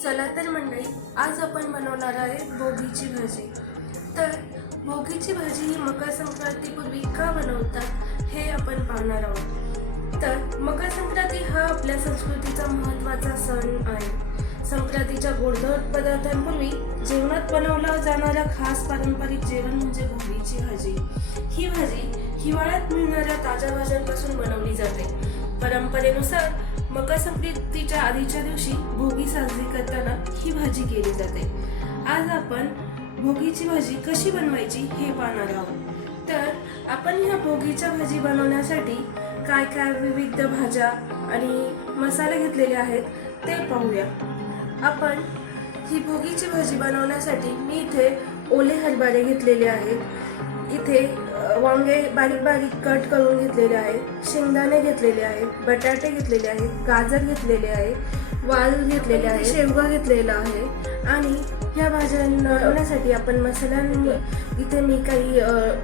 चला तर मंडळी, आज आपण बनवणार आहे भोगीची भाजी. तर भोगीची भाजी ही मकर संक्रांतीपूर्वी का बनवतात हे आपण पाहणार आहोत. तर मकर संक्रांती हा आपल्या संस्कृतीचा महत्त्वाचा सण आहे. संक्रांतीच्या गोडधोड पदार्थांपूर्वी जेवणात बनवला जाणारा खास पारंपरिक जेवण म्हणजे भोगीची भाजी. ही भाजी हिवाळ्यात मिळणाऱ्या ताज्या भाज्यांपासून बनवली जाते. परंपरेनुसार मकर संक्रांतीच्या आधीच्या दिवशी भोगी साजरी करताना ही भाजी केली जाते. आज आपण भोगीची भाजी कशी बनवायची हे पाहणार आहोत. तर आपण ह्या भोगीच्या भाजी बनवण्यासाठी काय काय विविध भाज्या आणि मसाले घेतलेले आहेत ते पाहूया. आपण ही भोगीची भाजी बनवण्यासाठी मी इथे ओले हरभरे घेतलेले आहेत. इथे वांगे बारीक बारीक कट करून घेतलेले आहेत, शेंगदाणे घेतलेले आहेत, बटाटे घेतलेले आहेत, गाजर घेतलेले आहे, वाल घेतलेले आहे, शेवगा घेतलेला आहे. आणि ह्या भाज्या बनवण्यासाठी आपण मसाल्यांनी इथे मी काही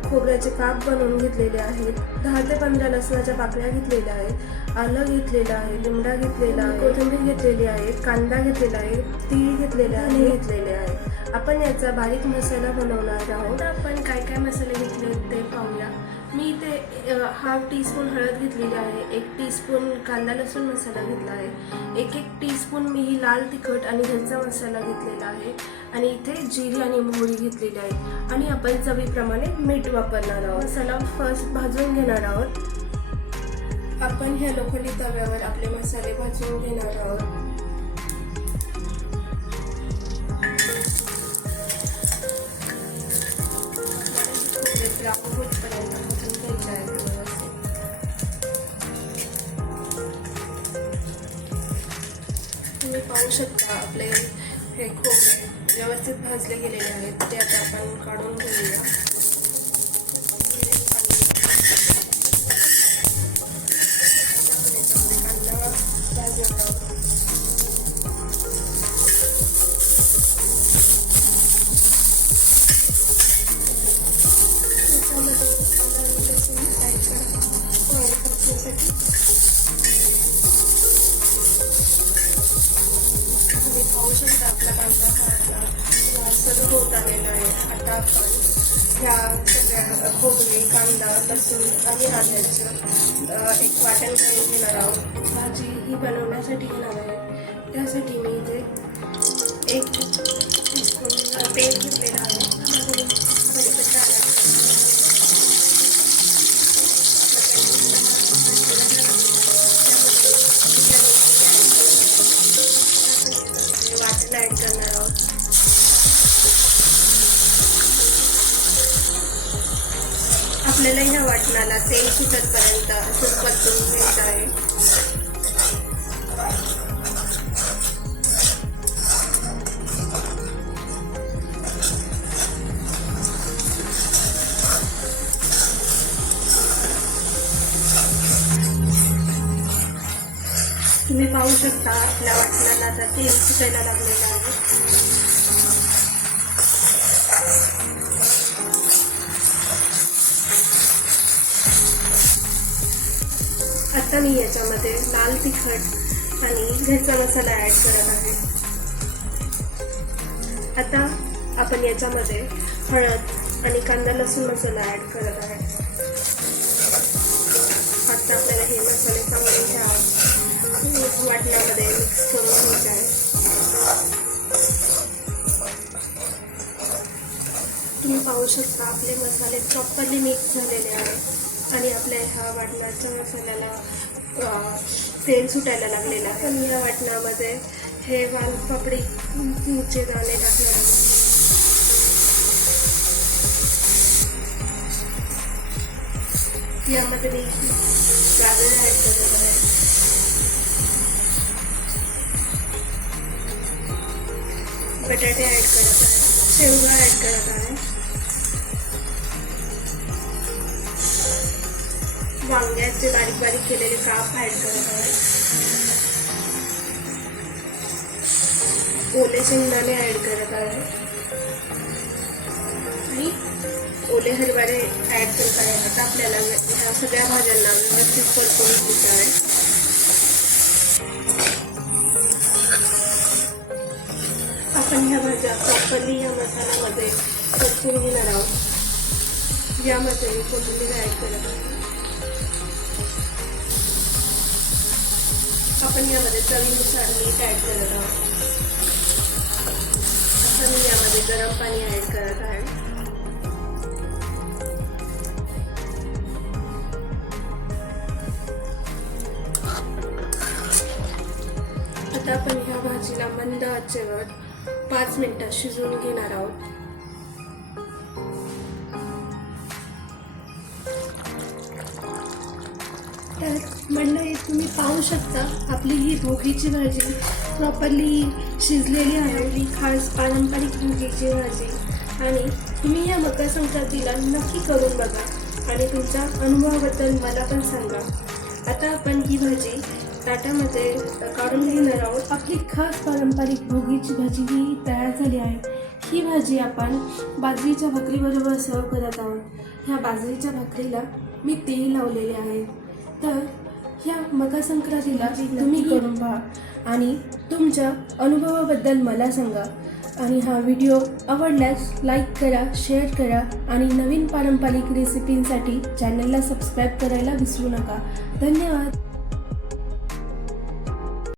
खोबऱ्याचे काप बनवून घेतलेले आहेत, 10 ते 15 लसणाच्या पाकळ्या घेतलेल्या आहेत, आलं घेतलेलं आहे, लिंबडा घेतलेला आहे, कोथिंबीर घेतलेली आहे, कांदा घेतलेला आहे, तीळ घेतलेले आहे, घेतलेले आहे. आपण याचा बारीक मसाला बनवणार आहोत. आपण काय काय मसाले घेतले ते पाहूया. मी इथे ½ टीस्पून हळद घेतलेली आहे, 1 टीस्पून कांदा लसूण मसाला घेतला आहे, 1 टीस्पून मी लाल तिखट आणि घरचा मसाला घेतलेला आहे, आणि इथे जिरे आणि मोहरी घेतलेली आहे. आणि आपण चवीप्रमाणे मीठ वापरणार आहोत. मसाला फर्स्ट भाजून घेणार आहोत. आपण ह्या लोखंडी तव्यावर आपले मसाले भाजून घेणार आहोत. तुम्ही पाहू शकता आपले हे खोबरे व्यवस्थित भाजले गेलेले आहेत. ते आता आपण काढून घेऊया. कांदा भाजून पाहू शकता आपला कांदा सगळं होत आलेला आहे. आता आपण ह्या सगळ्या खोबरे, कांदा, लसूण आणि आल्याचं एक वाटण करून घेणार आहोत. भाजी ही बनवण्यासाठी घेणार आहे. त्यासाठी मी इथे 1 टीस्पून तेल घेतलेलं आहे. कढीपत्ता ऍड करणार आहोत. आपल्याला ह्या वाटणाला तेल सुटतपर्यंत असं परतून घ्यायचं आहे. तुम्ही पाहू शकता आपल्या वाटणाला आता तेल सुटायला लागलेलं आहे. आता मी याच्यामध्ये लाल तिखट आणि घरचा मसाला ऍड करत आहे. आता आपण याच्यामध्ये हळद आणि कांदा लसूण मसाला ऍड करत आहे. आता आपल्याला हे मसाले चांगले घ्यावे वाटण्यामध्ये मिक्स करून घ्यायचे आहे. तुम्ही पाहू शकता आपले मसाले प्रॉपरली मिक्स झालेले आहेत आणि आपल्या ह्या वाटणाच्या मसाल्याला तेल सुटायला लागलेलं आहे. आणि या वाटणामध्ये हे वालपापडीचे दाणे टाकले आहे. यामध्ये मी गाजर ऍड करत आहे, बटाटे ऍड करत आहे, शेवगा ऍड करत आहे, वांग्याचे बारीक बारीक केलेले काप ऍड करत आहे, ओले शेंगदाणे ऍड करत आहे आणि ओले हरभरे ऍड करत आहे. आता आपल्याला ह्या सगळ्या भाज्यांना व्यवस्थित परतून घ्यायचं आहे. ह्या भाज्या प्रॉपरली ह्या मसाल्यामध्ये परतून घेणार आहोत. यामध्ये कोथिंबीर ॲड करत आहोत. आपण यामध्ये चवीनुसार मीठ ॲड करत आहोत. आता मी यामध्ये गरम पाणी ॲड करत आहे. आता आपण ह्या भाजीला मंद आचेवर 5 मिनिटं शिजवून घेणार आहोत. तर मंडळी तुम्ही पाहू शकता आपली ही भोगीची भाजी प्रॉपरली शिजलेली आहे. ही खास पारंपरिक भोगीची भाजी आणि तुम्ही या मकर संक्रांतीला नक्की करून बघा आणि तुमच्या अनुभवाबद्दल मला पण सांगा. आता आपण ही भाजी ताटामध्ये काढून घेणार आहोत. आपली खास पारंपरिक भोगीची भाजी ही तयार झाली आहे. ही भाजी आपण बाजरीच्या भाकरीबरोबर सर्व करत आहोत. ह्या बाजरीच्या भाकरीला मी तेल लावलेले आहे. तर ह्या मकर संक्रांतीला तुम्ही करून पहा आणि तुमच्या अनुभवाबद्दल मला सांगा. आणि हा व्हिडिओ आवडल्यास लाईक करा, शेअर करा आणि नवीन पारंपरिक रेसिपींसाठी चॅनलला सबस्क्राईब करायला विसरू नका. धन्यवाद.